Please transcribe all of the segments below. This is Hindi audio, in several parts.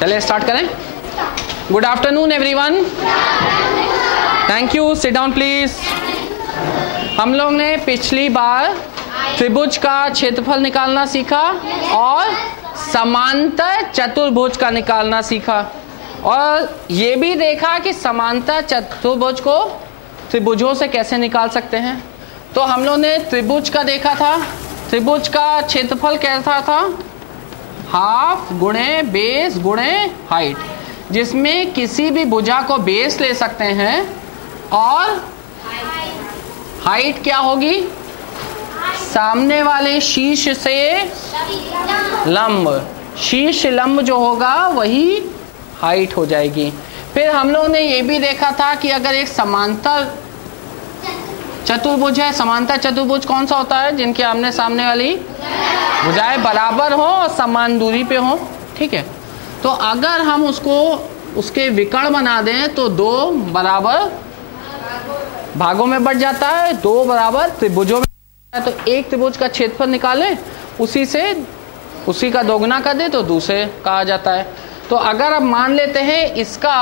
चलिए स्टार्ट करें। Good afternoon everyone. Thank you, sit down please. हम लोग ने पिछली बार त्रिभुज का क्षेत्रफल निकालना सीखा और समांतर चतुर्भुज का निकालना सीखा, और ये भी देखा कि समांतर चतुर्भुज को त्रिभुजों से कैसे निकाल सकते हैं। तो हम लोग ने त्रिभुज का देखा था, त्रिभुज का क्षेत्रफल कैसा था, हाफ गुणे बेस गुणे हाइट, जिसमें किसी भी भुजा को बेस ले सकते हैं और हाइट क्या होगी, सामने वाले शीर्ष से लंब, शीर्ष लंब जो होगा वही हाइट हो जाएगी। फिर हम लोग ने ये भी देखा था कि अगर एक समांतर चतुर्भुज है, समांतर चतुर्भुज कौन सा होता है, जिनके आमने सामने वाली भुजाएं बराबर हो और समान दूरी पे हो, ठीक है। तो अगर हम उसको उसके विकर्ण बना दें तो दो बराबर भागों में बढ़ जाता है, दो बराबर त्रिभुजों में। तो एक त्रिभुज का क्षेत्रफल निकालें, उसी का दोगुना कर दे तो दूसरे कहा जाता है। तो अगर अब मान लेते हैं इसका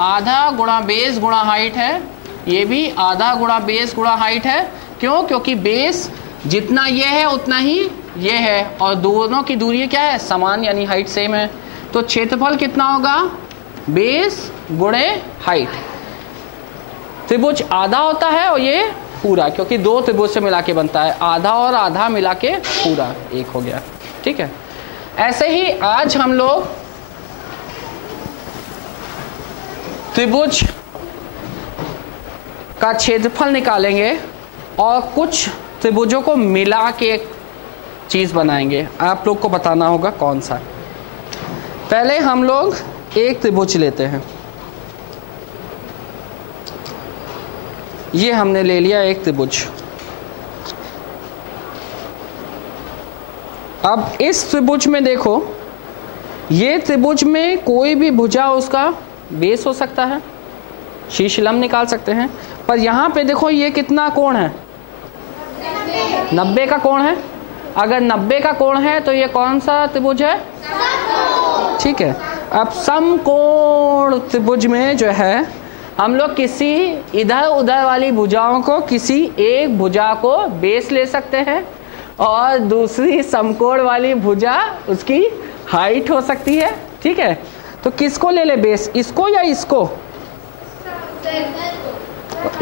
आधा गुणा बेस गुणा हाइट है, ये भी आधा गुणा बेस गुणा हाइट है। क्यों? क्योंकि बेस जितना ये है उतना ही ये है, और दोनों की दूरी क्या है, समान, यानी हाइट सेम है। तो क्षेत्रफल कितना होगा, बेस गुणे हाइट। त्रिभुज आधा होता है और ये पूरा, क्योंकि दो त्रिभुज से मिला के बनता है, आधा और आधा मिला के पूरा एक हो गया, ठीक है। ऐसे ही आज हम लोग त्रिभुज का क्षेत्रफल निकालेंगे और कुछ त्रिभुजों को मिला के एक चीज बनाएंगे। आप लोग को बताना होगा कौन सा। पहले हम लोग एक त्रिभुज लेते हैं, ये हमने ले लिया एक त्रिभुज। अब इस त्रिभुज में देखो, ये त्रिभुज में कोई भी भुजा उसका बेस हो सकता है, शीर्ष लंब निकाल सकते हैं। पर यहाँ पे देखो ये कितना कोण है, 90 का कोण है। अगर 90 का कोण है तो ये कौन सा त्रिभुज है, ठीक है। अब समकोण त्रिभुज में जो है हम लोग किसी इधर उधर वाली भुजाओं को, किसी एक भुजा को बेस ले सकते हैं और दूसरी समकोण वाली भुजा उसकी हाइट हो सकती है, ठीक है। तो किसको ले ले बेस, इसको या इसको,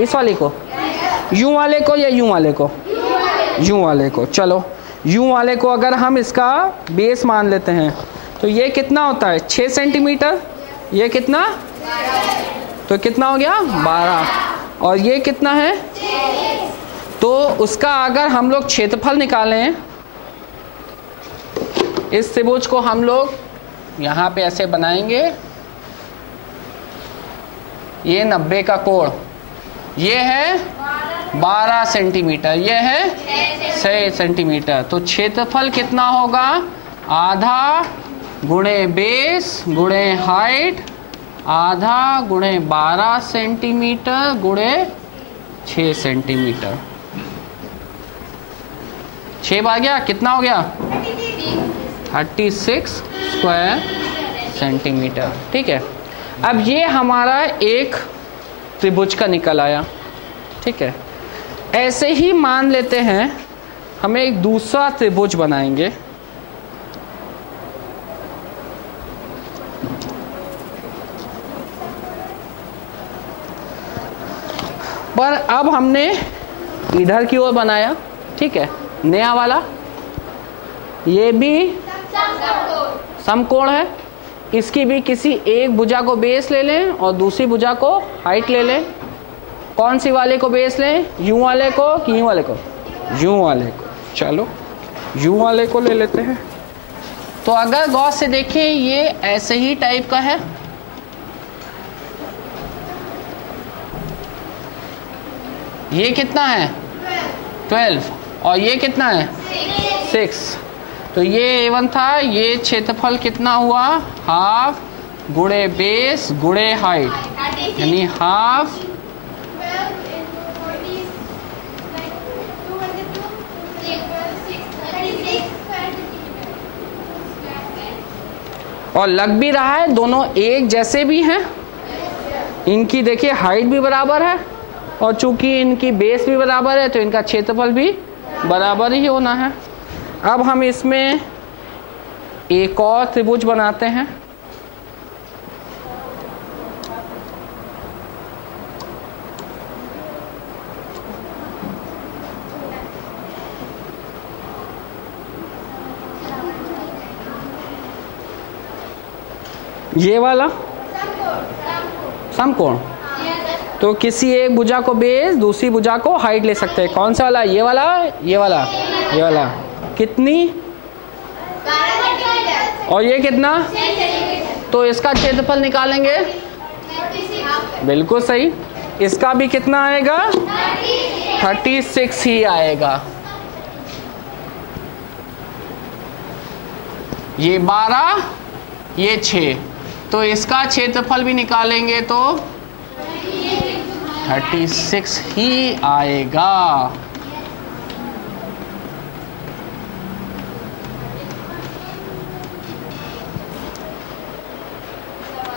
इस वाले को, यूं वाले को या यूं वाले को, यूं वाले को। चलो यूं वाले को अगर हम इसका बेस मान लेते हैं तो ये कितना होता है, 6 सेंटीमीटर। ये कितना, तो कितना हो गया 12, और ये कितना है, तो उसका अगर हम लोग क्षेत्रफल निकालें, इस त्रिभुज को हम लोग यहाँ पे ऐसे बनाएंगे, ये 90 का कोण, ये है 12 सेंटीमीटर, ये है 6 सेंटीमीटर। तो क्षेत्रफल कितना होगा, आधा गुणे बेस गुणे हाइट, आधा गुणे 12 सेंटीमीटर गुणे 6 सेंटीमीटर। 6 बार गया, कितना हो गया, 36 स्क्वायर सेंटीमीटर, ठीक है। अब ये हमारा एक त्रिभुज का निकल आया, ठीक है। ऐसे ही मान लेते हैं हमें एक दूसरा त्रिभुज बनाएंगे। पर अब हमने इधर की ओर बनाया, ठीक है, नया वाला, ये भी समकोण है। इसकी भी किसी एक भुजा को बेस ले लें और दूसरी भुजा को हाइट ले लें। कौन सी वाले को बेस लें, यूं वाले को कि यूं वाले को, यूं वाले को। चलो यूं वाले को ले लेते हैं। तो अगर गौर से देखें ये ऐसे ही टाइप का है, ये कितना है 12, और ये कितना है 6। तो ये A1 था, ये क्षेत्रफल कितना हुआ, हाफ गुणे बेस गुणे हाइट, यानी हाफ और लग भी रहा है दोनों एक जैसे भी हैं, इनकी देखिए हाइट भी बराबर है और चूंकि इनकी बेस भी बराबर है तो इनका क्षेत्रफल भी बराबर ही होना है। अब हम इसमें एक और त्रिभुज बनाते हैं। ये वाला समकोण, तो किसी एक भुजा को बेस दूसरी भुजा को हाइट ले सकते हैं। कौन सा वाला? ये वाला, ये वाला, ये वाला। कितनी? और ये कितना? तो इसका क्षेत्रफल निकालेंगे। बिल्कुल सही। इसका भी कितना आएगा? 36 ही आएगा। ये 12, ये 6, तो इसका क्षेत्रफल भी निकालेंगे तो 36 ही आएगा।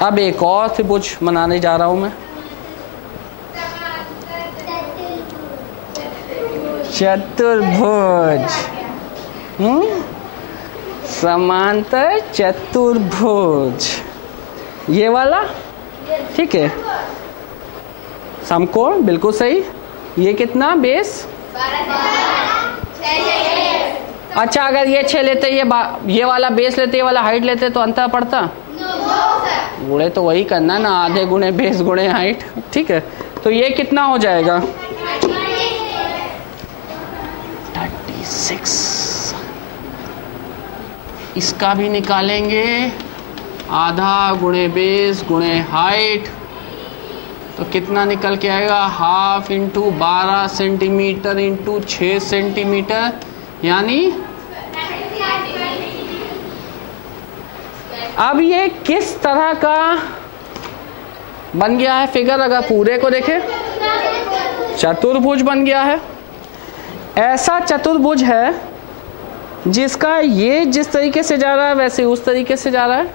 अब एक और त्रिभुज बनाने जा रहा हूं मैं। चतुर्भुज, समांतर चतुर्भुज, ये वाला, ठीक है। समकोण, बिल्कुल सही। ये कितना बेस? अच्छा, अगर ये 6 लेते, ये वाला बेस लेते, ये वाला हाइट लेते तो अंतर पड़ता? गुणे तो वही करना ना, आधे गुणे बेस गुणे हाइट, ठीक है। तो ये कितना हो जाएगा? 36। इसका भी निकालेंगे, आधा गुणे बेस गुणे हाइट, तो कितना निकल के आएगा? Half into 12 centimetre into 6 centimetre, यानी अब ये किस तरह का बन गया है फिगर? अगर पूरे को देखें, चतुर्भुज बन गया है। ऐसा चतुर्भुज है जिसका ये जिस तरीके से जा रहा है वैसे उस तरीके से जा रहा है,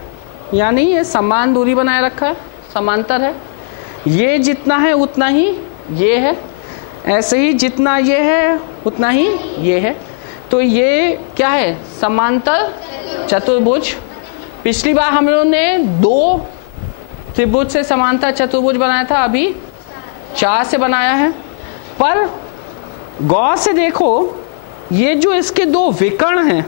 यानी ये समान दूरी बनाए रखा है, समांतर है। ये जितना है उतना ही ये है, ऐसे ही जितना ये है उतना ही ये है। तो ये क्या है? समांतर चतुर्भुज। पिछली बार हम लोगों ने 2 त्रिभुज से समांतर चतुर्भुज बनाया था, अभी 4 से बनाया है। पर गौर से देखो, ये जो इसके 2 विकर्ण हैं,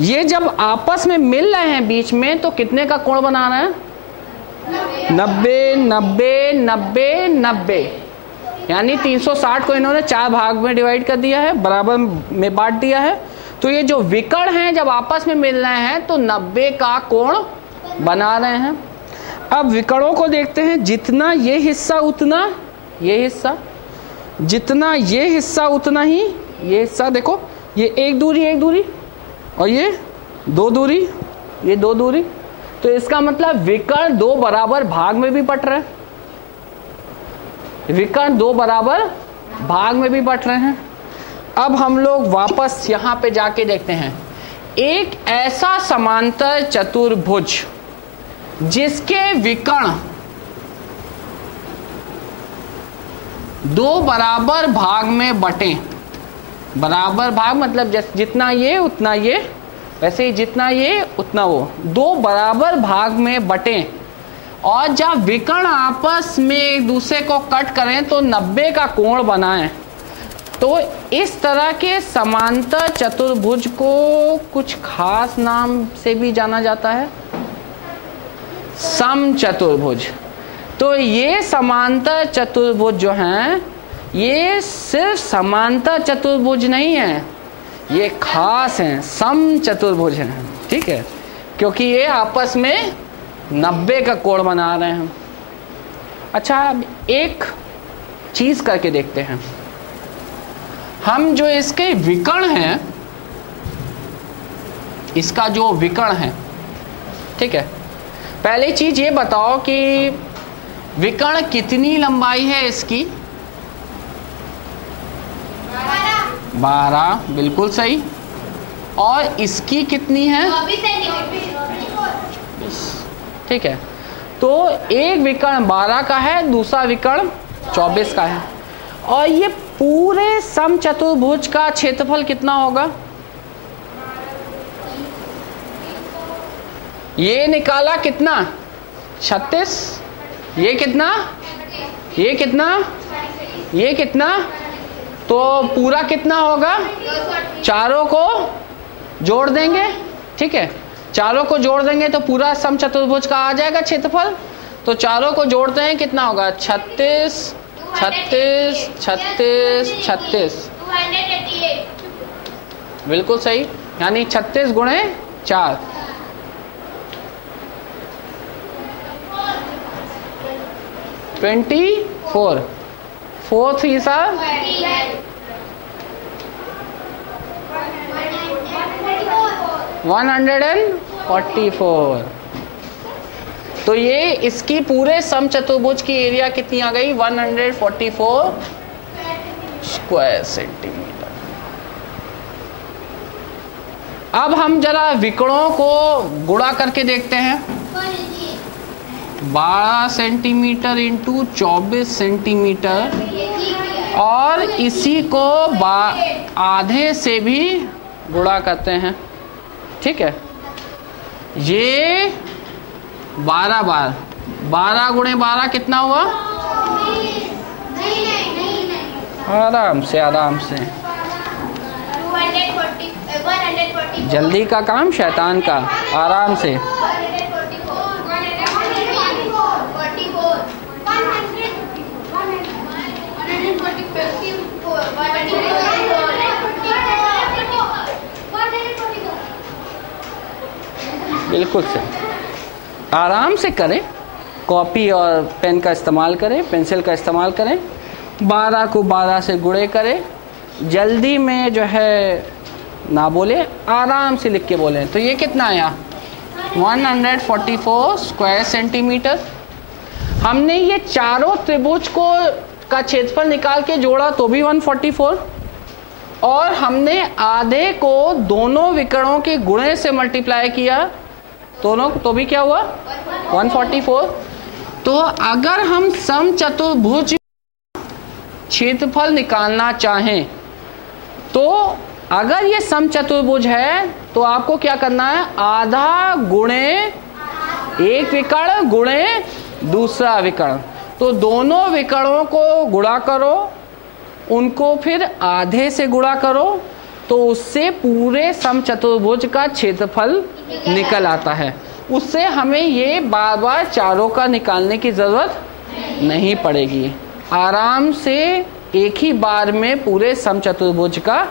ये जब आपस में मिल रहे हैं बीच में, तो कितने का कोण बना रहे हैं? 90, 90, 90, 90, यानी 360 को इन्होंने 4 भाग में डिवाइड कर दिया है, बराबर में बांट दिया है। तो ये जो विकर्ण हैं जब आपस में मिल रहे हैं तो 90 का कोण बना रहे हैं। अब विकर्णों को देखते हैं, जितना ये हिस्सा उतना ये हिस्सा, जितना ये हिस्सा उतना ही ये हिस्सा। देखो, ये एक दूरी और ये 2 दूरी, ये 2 दूरी। तो इसका मतलब विकर्ण 2 बराबर भाग में भी बट रहे हैं, विकर्ण 2 बराबर भाग में भी बट रहे हैं। अब हम लोग वापस यहां पे जाके देखते हैं, एक ऐसा समांतर चतुर्भुज जिसके विकर्ण 2 बराबर भाग में बटे। बराबर भाग मतलब जितना ये उतना ये, वैसे ही जितना ये उतना वो, 2 बराबर भाग में बटे। और जब विकर्ण आपस में एक दूसरे को कट करें तो 90 का कोण बनाएं। तो इस तरह के समांतर चतुर्भुज को कुछ खास नाम से भी जाना जाता है, समचतुर्भुज। तो ये समांतर चतुर्भुज जो हैं, ये सिर्फ समांतर चतुर्भुज नहीं है, ये खास हैं, समचतुर्भुज हैं, ठीक है, क्योंकि ये आपस में 90 का कोण बना रहे हैं। अच्छा, अब एक चीज करके देखते हैं, हम जो इसके विकर्ण हैं, इसका जो विकर्ण है, ठीक है, पहली चीज ये बताओ कि विकर्ण कितनी लंबाई है इसकी? 12, बिल्कुल सही। और इसकी कितनी है? ठीक है, तो एक विकर्ण 12 का है, दूसरा विकर्ण 24 का है। और ये पूरे समचतुर्भुज का क्षेत्रफल कितना होगा? ये निकाला कितना? 36। ये कितना? ये कितना? ये कितना? तो पूरा कितना होगा? चारों को जोड़ देंगे। ठीक है, चारों को जोड़ देंगे तो पूरा समचतुर्भुज का आ जाएगा क्षेत्रफल। तो चारों को जोड़ते हैं, कितना होगा? 36 36 36 36। बिल्कुल सही, यानी 36 गुणे 4। फोर 3 144। तो ये इसकी पूरे समचतुर्भुज की एरिया कितनी आ गई? 144 स्क्वायर सेंटीमीटर। अब हम जरा विकर्णों को गुणा करके देखते हैं। 12 सेंटीमीटर इंटू 24 सेंटीमीटर और इसी को आधे से भी गुणा करते हैं। ठीक है, ये 12 बार 12 गुणे 12 कितना हुआ? आराम से आराम से, जल्दी का काम शैतान का, आराम से। बिल्कुल से आराम से करें, कॉपी और पेन का इस्तेमाल करें, पेंसिल का इस्तेमाल करें। 12 को 12 से गुणे करें, जल्दी में जो है ना बोले, आराम से लिख के बोलें। तो ये कितना आया? 144 स्क्वायर सेंटीमीटर। हमने ये चारों त्रिभुज को का क्षेत्रफल निकाल के जोड़ा तो भी 144, और हमने आधे को दोनों विकर्णों के गुणे से मल्टीप्लाई किया दोनों, तो भी क्या हुआ? 144। तो अगर हम समचतुर्भुज क्षेत्रफल निकालना चाहें तो अगर ये समचतुर्भुज है तो आपको क्या करना है? आधा गुणे एक विकर्ण गुणे दूसरा विकर्ण। तो दोनों विकर्णों को गुणा करो, उनको फिर आधे से गुणा करो, तो उससे पूरे समचतुर्भुज का क्षेत्रफल निकल आता है। उससे हमें ये बार बार चारों का निकालने की जरूरत नहीं पड़ेगी, आराम से एक ही बार में पूरे समचतुर्भुज का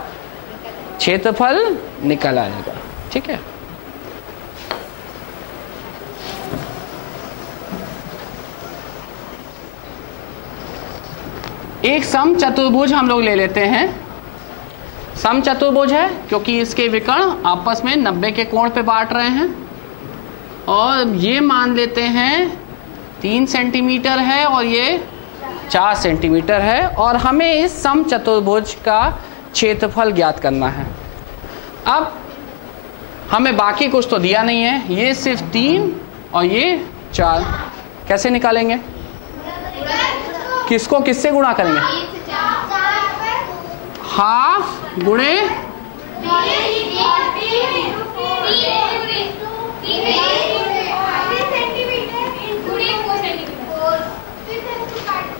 क्षेत्रफल निकल आएगा। ठीक है, एक समचतुर्भुज हम लोग ले लेते हैं। समचतुर्भुज है क्योंकि इसके विकर्ण आपस में 90 के कोण पे बांट रहे हैं, और ये मान लेते हैं 3 सेंटीमीटर है और ये 4 सेंटीमीटर है, और हमें इस समचतुर्भुज का क्षेत्रफल ज्ञात करना है। अब हमें बाकी कुछ तो दिया नहीं है, ये सिर्फ 3 और ये 4। कैसे निकालेंगे? किसको किससे गुणा करेंगे? हाफ गुणे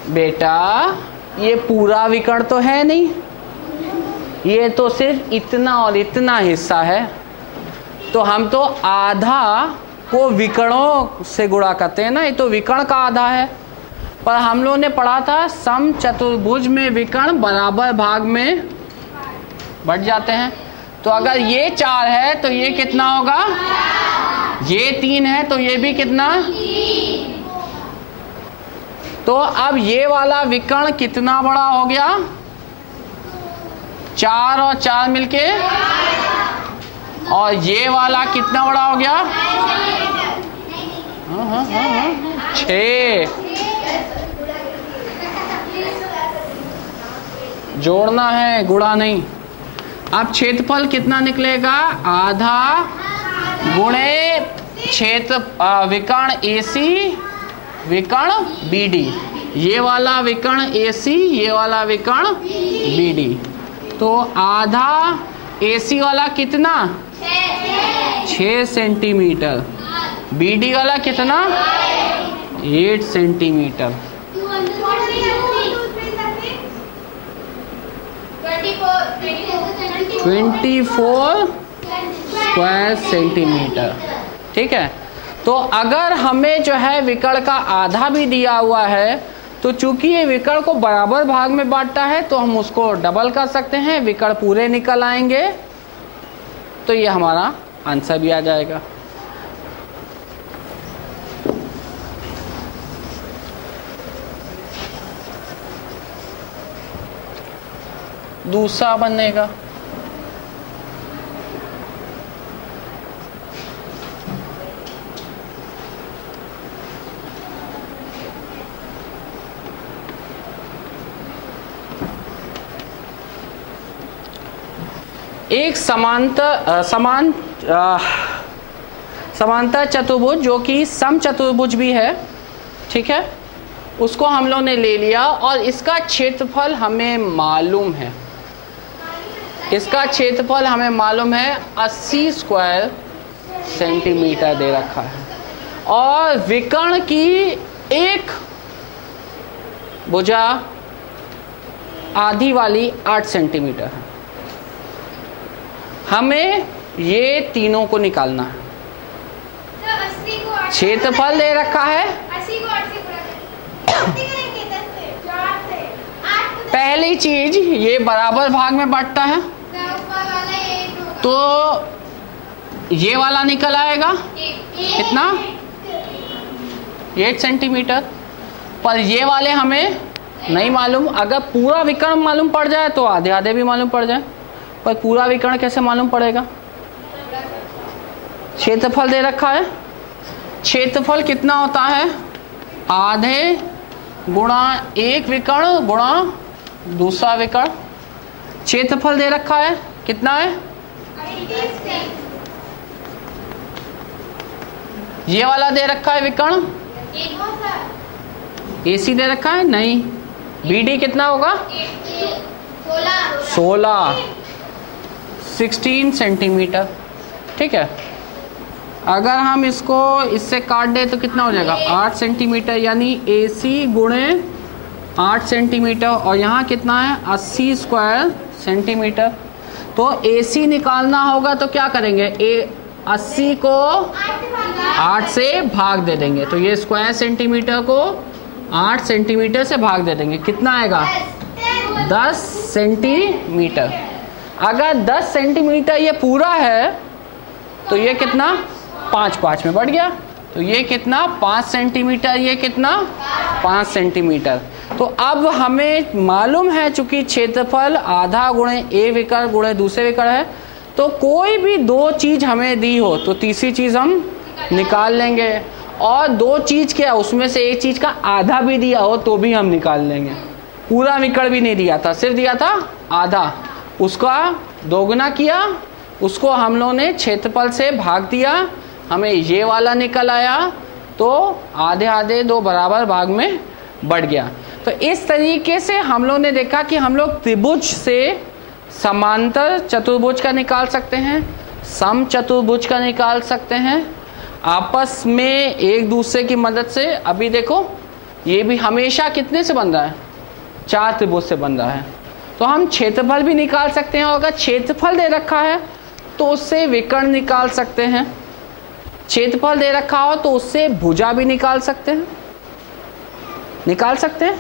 बेटा, ये पूरा विकर्ण तो है नहीं, ये तो सिर्फ इतना और इतना हिस्सा है। तो हम तो आधा को विकर्णों से गुणा करते हैं ना, ये तो विकर्ण का आधा है। पर हम लोगों ने पढ़ा था समचतुर्भुज में विकर्ण बराबर भाग में बढ़ जाते हैं। तो अगर ये 4 है तो ये कितना होगा? ये 3 है तो ये भी कितना? तो अब ये वाला विकर्ण कितना बड़ा हो गया? 4 और 4 मिलके, और ये वाला कितना बड़ा हो गया? 6। जोड़ना है, गुणा नहीं। अब क्षेत्रफल कितना निकलेगा, आधा गुणे क्षेत्र विकर्ण AC विकर्ण BD, ये वाला विकर्ण AC, ये वाला विकर्ण BD। तो आधा AC वाला कितना 6 सेंटीमीटर, BD वाला कितना 8 सेंटीमीटर। 24 square centimetre. ठीक है, तो अगर हमें जो है विकर्ण का आधा भी दिया हुआ है, तो चूंकि ये विकर्ण को बराबर भाग में बांटता है तो हम उसको डबल कर सकते हैं, विकर्ण पूरे निकल आएंगे, तो ये हमारा आंसर भी आ जाएगा। दूसरा बनेगा एक समांतर चतुर्भुज जो कि सम चतुर्भुज भी है। ठीक है, उसको हम लोग ने ले लिया और इसका क्षेत्रफल हमें मालूम है, इसका क्षेत्रफल हमें मालूम है 80 स्क्वायर सेंटीमीटर दे रखा है, और विकर्ण की एक भुजा आधी वाली 8 सेंटीमीटर है। हमें ये तीनों को निकालना है। क्षेत्रफल दे रखा है, पहली चीज ये बराबर भाग में बांटता है, तो ये वाला निकल आएगा कितना 8 सेंटीमीटर, पर ये वाले हमें नहीं मालूम। अगर पूरा विकर्ण मालूम पड़ जाए तो आधे आधे भी मालूम पड़ जाए, पर पूरा विकर्ण कैसे मालूम पड़ेगा। क्षेत्रफल दे रखा है, क्षेत्रफल कितना होता है आधे गुणा एक विकर्ण गुणा दूसरा विकर्ण। क्षेत्रफल दे रखा है कितना है, ये वाला दे रखा है विकर्ण AC दे रखा है नहीं, BD कितना होगा 16 सेंटीमीटर। ठीक है, अगर हम इसको इससे काट दे तो कितना हो जाएगा 8 सेंटीमीटर, यानी AC गुणे 8 सेंटीमीटर, और यहाँ कितना है 80 स्क्वायर सेंटीमीटर। तो AC निकालना होगा तो क्या करेंगे, 80 को 8 से भाग दे देंगे, तो ये स्क्वायर सेंटीमीटर को 8 सेंटीमीटर से भाग दे देंगे, कितना आएगा 10 सेंटीमीटर। अगर 10 सेंटीमीटर ये पूरा है तो ये कितना 5 में बढ़ गया, तो ये कितना 5 सेंटीमीटर, ये कितना 5 सेंटीमीटर। तो अब हमें मालूम है चूंकि क्षेत्रफल आधा गुणे A विकर्ण गुणे दूसरे विकर्ण है, तो कोई भी दो चीज हमें दी हो तो तीसरी चीज हम निकाल लेंगे, और दो चीज क्या उसमें से एक चीज का आधा भी दिया हो तो भी हम निकाल लेंगे। पूरा विकर्ण भी नहीं दिया था, सिर्फ दिया था आधा, उसका दोगुना किया, उसको हम लोगों ने क्षेत्रफल से भाग दिया, हमें ये वाला निकल आया, तो आधे आधे दो बराबर भाग में बढ़ गया। तो इस तरीके से हम लोग ने देखा कि हम लोग त्रिभुज से समांतर चतुर्भुज का निकाल सकते हैं, सम चतुर्भुज का निकाल सकते हैं, आपस में एक दूसरे की मदद से। अभी देखो ये भी हमेशा कितने से बन रहा है 4 त्रिभुज से बन रहा है, तो हम क्षेत्रफल भी निकाल सकते हैं, और अगर क्षेत्रफल दे रखा है तो उससे विकर्ण निकाल सकते हैं, क्षेत्रफल दे रखा हो तो उससे भुजा भी निकाल सकते हैं, निकाल सकते हैं।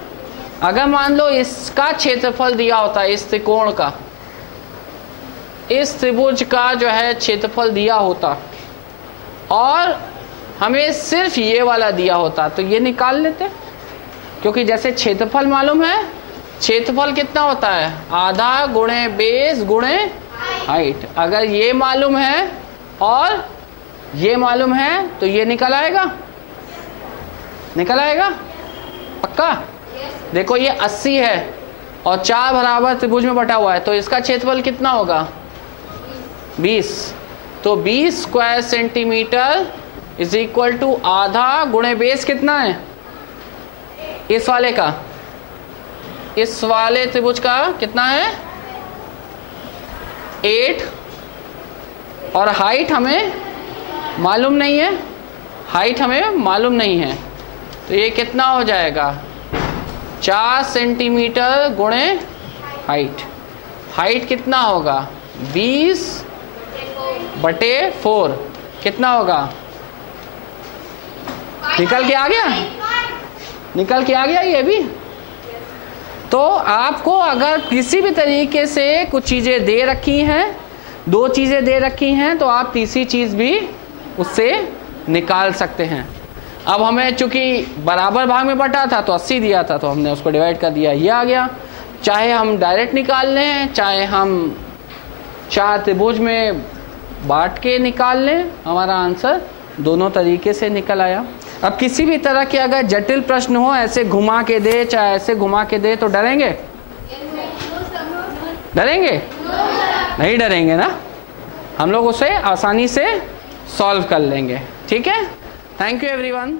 अगर मान लो इसका क्षेत्रफल दिया होता है, इस त्रिकोण का, इस त्रिभुज का जो है क्षेत्रफल दिया होता और हमें सिर्फ ये वाला दिया होता तो ये निकाल लेते, क्योंकि जैसे क्षेत्रफल मालूम है, क्षेत्रफल कितना होता है आधा गुणे बेस गुणे हाइट। अगर ये मालूम है और ये मालूम है तो ये निकल आएगा, निकल आएगा पक्का। देखो ये 80 है और 4 बराबर त्रिभुज में बटा हुआ है, तो इसका क्षेत्रफल कितना होगा 20, तो 20 square centimetre is equal to आधा गुणे बेस कितना है इस वाले का, इस वाले त्रिभुज का कितना है 8, और हाइट हमें मालूम नहीं है, हाइट हमें मालूम नहीं है, तो ये कितना हो जाएगा 4 सेंटीमीटर गुणे हाइट। हाइट कितना होगा 20/4, कितना होगा, निकल के आ गया, निकल के आ गया ये भी। तो आपको अगर किसी भी तरीके से कुछ चीज़ें दे रखी हैं, 2 चीज़ें दे रखी हैं, तो आप तीसरी चीज़ भी उससे निकाल सकते हैं। अब हमें चूंकि बराबर भाग में बटा था तो 80 दिया था, तो हमने उसको डिवाइड कर दिया, ये आ गया। चाहे हम डायरेक्ट निकाल लें, चाहे हम 4 त्रिभुज में बांट के निकाल लें, हमारा आंसर दोनों तरीके से निकल आया। अब किसी भी तरह के अगर जटिल प्रश्न हो, ऐसे घुमा के दे चाहे ऐसे घुमा के दे, तो डरेंगे, डरेंगे नहीं, डरेंगे ना, हम लोग उसे आसानी से सॉल्व कर लेंगे। ठीक है, थैंक यू एवरीवन।